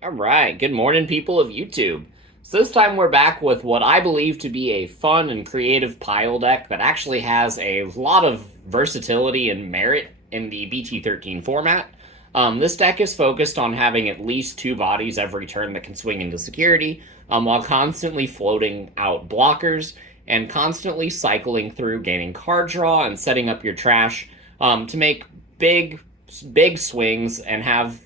All right, good morning, people of YouTube. So this time we're back with what I believe to be a fun and creative pile deck that actually has a lot of versatility and merit in the BT13 format. This deck is focused on having at least two bodies every turn that can swing into security, while constantly floating out blockers and constantly cycling through, gaining card draw and setting up your trash to make big, big swings and have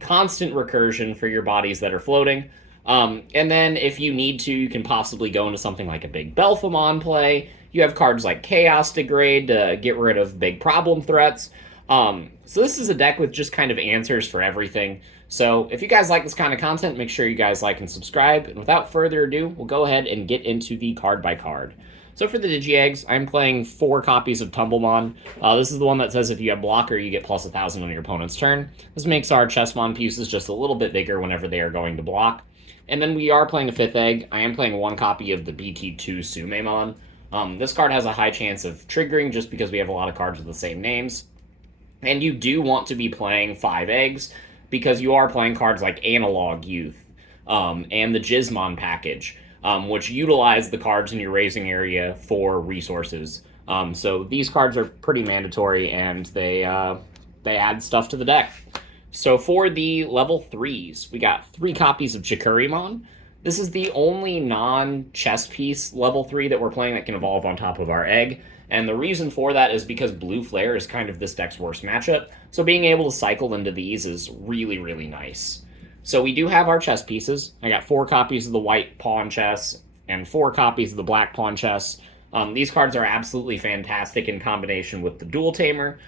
constant recursion for your bodies that are floating. And then if you need to, you can possibly go into something like a big Belphemon play. You have cards like Chaos Degrade to get rid of big problem threats. So this is a deck with just kind of answers for everything. So if you guys like this kind of content, make sure you guys like and subscribe. And without further ado, we'll go ahead and get into the card by card. So for the Digi-Eggs, I'm playing 4 copies of Tumblemon. This is the one that says if you have blocker, you get plus 1,000 on your opponent's turn. This makes our Chessmon pieces just a little bit bigger whenever they are going to block. And then we are playing a 5th egg. I am playing 1 copy of the BT2 Sumemon. This card has a high chance of triggering just because we have a lot of cards with the same names. And you do want to be playing 5 eggs because you are playing cards like Analog Youth and the Gizmon package, which utilize the cards in your raising area for resources. So these cards are pretty mandatory, and they add stuff to the deck. So for the level 3s, we got 3 copies of Chikurimon. This is the only non-chess piece level 3 that we're playing that can evolve on top of our egg. And the reason for that is because Blue Flare is kind of this deck's worst matchup. So being able to cycle into these is really, really nice. So we do have our chess pieces. I got 4 copies of the white pawn chess and 4 copies of the black pawn chess. These cards are absolutely fantastic in combination with the dual Tamer.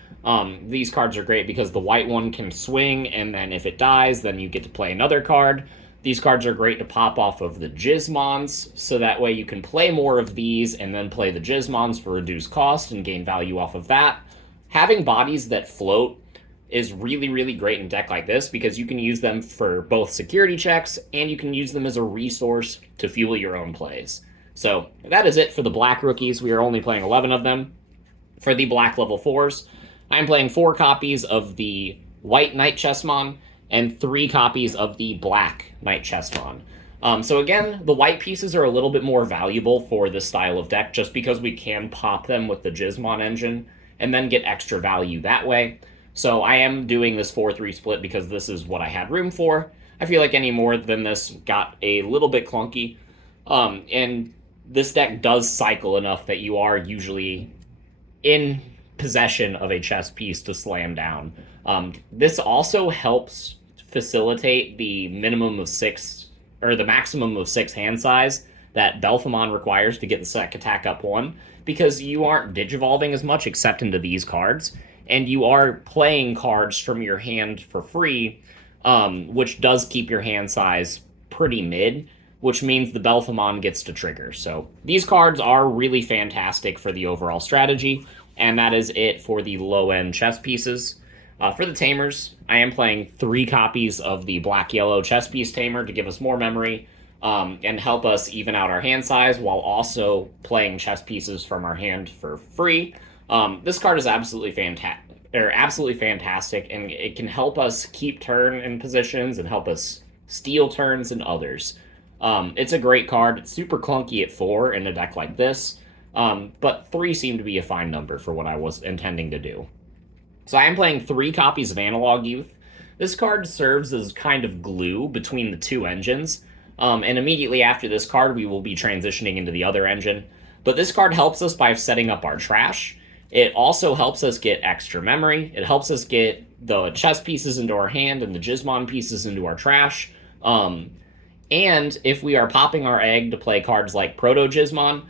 These cards are great because the white one can swing, and then if it dies, then you get to play another card. These cards are great to pop off of the Gizmons, so that way you can play more of these and then play the Gizmons for reduced cost and gain value off of that. Having bodies that float is really, really great in a deck like this because you can use them for both security checks and you can use them as a resource to fuel your own plays. So that is it for the black rookies. We are only playing 11 of them. For the black level 4s, I'm playing 4 copies of the white Knight Chessmon and 3 copies of the black Knight Chessmon. So again, the white pieces are a little bit more valuable for this style of deck just because we can pop them with the Gizmon engine and then get extra value that way. So I am doing this 4-3 split because this is what I had room for. I feel like any more than this got a little bit clunky. And this deck does cycle enough that you are usually in possession of a chess piece to slam down. This also helps facilitate the minimum of 6 or the maximum of 6 hand size that Belphemon requires to get the Sec attack up 1 because you aren't digivolving as much except into these cards, and you are playing cards from your hand for free, which does keep your hand size pretty mid, which means the Belphemon gets to trigger. So these cards are really fantastic for the overall strategy, and that is it for the low-end chess pieces. For the Tamers, I am playing 3 copies of the black-yellow chess piece Tamer to give us more memory and help us even out our hand size while also playing chess pieces from our hand for free. This card is absolutely fantastic, and it can help us keep turn in positions and help us steal turns and others. It's a great card. It's super clunky at 4 in a deck like this, but 3 seemed to be a fine number for what I was intending to do. So I am playing 3 copies of Analog Youth. This card serves as kind of glue between the 2 engines, and immediately after this card, we will be transitioning into the other engine. But this card helps us by setting up our trash. It also helps us get extra memory. It helps us get the chess pieces into our hand and the Gizmon pieces into our trash. And if we are popping our egg to play cards like Proto Gizmon,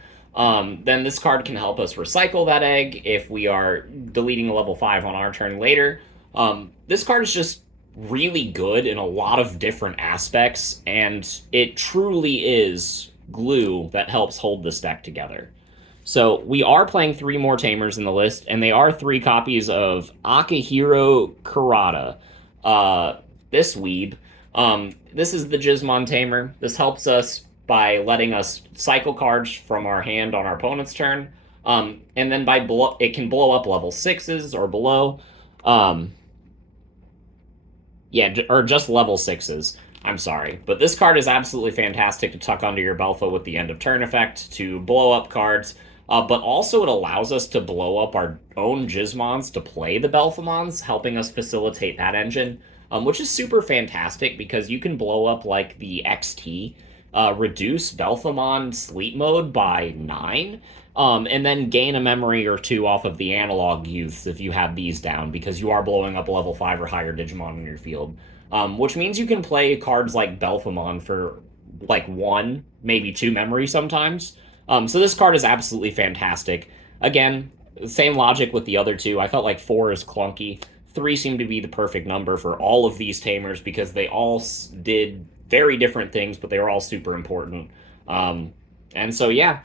then this card can help us recycle that egg if we are deleting a level 5 on our turn later. This card is just really good in a lot of different aspects, and it truly is glue that helps hold this deck together. So we are playing 3 more Tamers in the list, and they are 3 copies of Akihiro Kurata. This weeb. This is the Gizmon Tamer. This helps us by letting us cycle cards from our hand on our opponent's turn. And then it can blow up level 6s or below. Or just level 6s. I'm sorry, but this card is absolutely fantastic to tuck under your Belphe with the end of turn effect to blow up cards, but also it allows us to blow up our own Gizmons to play the Belphemons, helping us facilitate that engine, which is super fantastic because you can blow up like the XT, reduce Belphemon sleep mode by 9, and then gain a memory or two off of the analog youths if you have these down, because you are blowing up a level 5 or higher Digimon in your field. Which means you can play cards like Belphemon for like 1, maybe 2 memory sometimes. So this card is absolutely fantastic. Again, same logic with the other two. I felt like 4 is clunky. 3 seemed to be the perfect number for all of these Tamers because they all did very different things, but they were all super important. And so, yeah,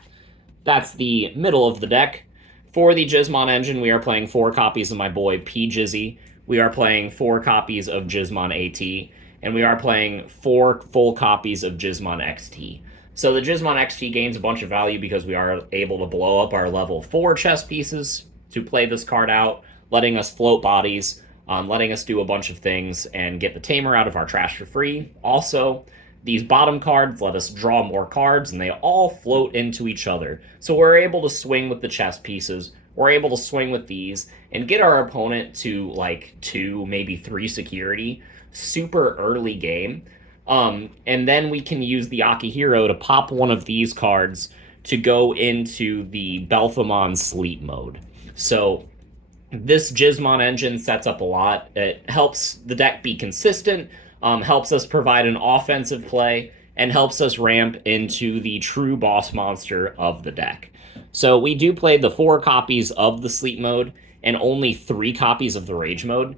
that's the middle of the deck. For the Gizmon engine, we are playing 4 copies of my boy P-Jizzy. We are playing 4 copies of Gizmon AT, and we are playing 4 full copies of Gizmon XT. So the Gizmon XT gains a bunch of value because we are able to blow up our level 4 chess pieces to play this card out, letting us float bodies, letting us do a bunch of things, and get the Tamer out of our trash for free. Also, these bottom cards let us draw more cards, and they all float into each other. So we're able to swing with the chess pieces, we're able to swing with these and get our opponent to like 2, maybe 3 security super early game. And then we can use the Akihiro to pop one of these cards to go into the Belphemon sleep mode. So this Gizmon engine sets up a lot. It helps the deck be consistent, helps us provide an offensive play, and helps us ramp into the true boss monster of the deck. So we do play the 4 copies of the sleep mode and only 3 copies of the rage mode,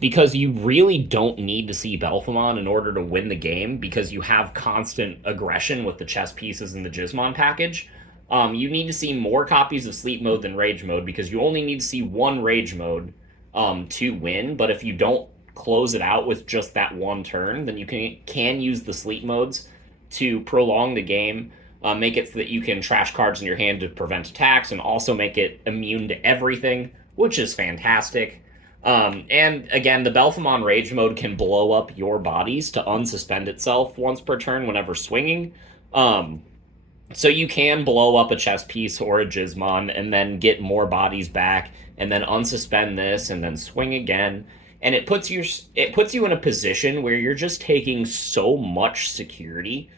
because you really don't need to see Belphemon in order to win the game because you have constant aggression with the chess pieces in the Gizmon package. You need to see more copies of sleep mode than rage mode because you only need to see 1 rage mode to win, but if you don't close it out with just that 1 turn, then you can use the sleep modes to prolong the game, make it so that you can trash cards in your hand to prevent attacks, and also make it immune to everything, which is fantastic. And again, the Belphemon Rage mode can blow up your bodies to unsuspend itself once per turn whenever swinging. So you can blow up a chess piece or a Gizmon and then get more bodies back, and then unsuspend this, and then swing again. And it puts you in a position where you're just taking so much security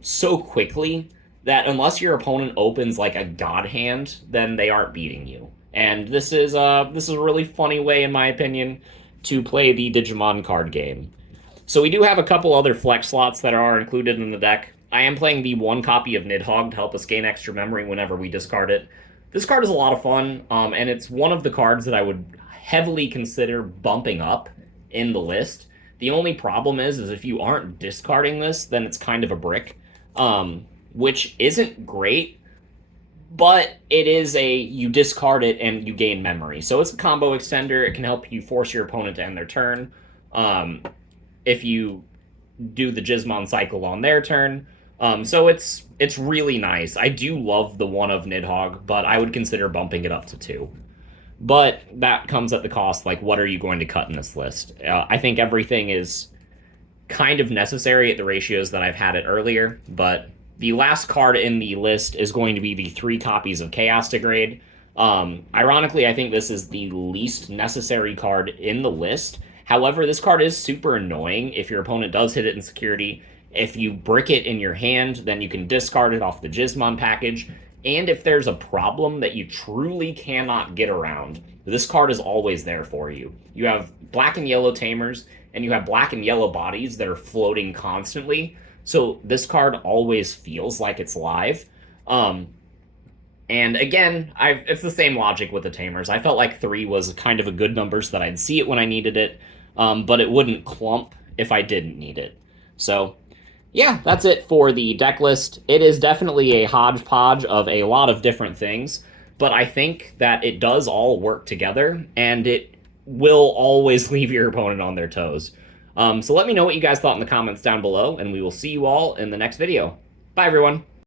so quickly that unless your opponent opens like a god hand, then they aren't beating you. And this is a really funny way, in my opinion, to play the Digimon card game. So we do have a couple other flex slots that are included in the deck. I am playing the 1 copy of Nidhogg to help us gain extra memory whenever we discard it. This card is a lot of fun, and it's one of the cards that I would heavily consider bumping up in the list. The only problem is if you aren't discarding this, then it's kind of a brick, which isn't great, but it is you discard it and you gain memory. So it's a combo extender. It can help you force your opponent to end their turn. If you do the Gizmon cycle on their turn. So it's really nice. I do love the 1 of Nidhogg, but I would consider bumping it up to 2. But that comes at the cost, like, what are you going to cut in this list? I think everything is kind of necessary at the ratios that I've had it earlier, but the last card in the list is going to be the 3 copies of Chaos Degrade. Ironically, I think this is the least necessary card in the list. However, this card is super annoying if your opponent does hit it in security. If you brick it in your hand, then you can discard it off the Gizmon package. And if there's a problem that you truly cannot get around, this card is always there for you. You have black and yellow Tamers, and you have black and yellow bodies that are floating constantly. So this card always feels like it's live. And again, it's the same logic with the Tamers. I felt like 3 was kind of a good number so that I'd see it when I needed it, but it wouldn't clump if I didn't need it. So yeah, that's it for the deck list. It is definitely a hodgepodge of a lot of different things, but I think that it does all work together, and it will always leave your opponent on their toes. So let me know what you guys thought in the comments down below, and we will see you all in the next video. Bye, everyone.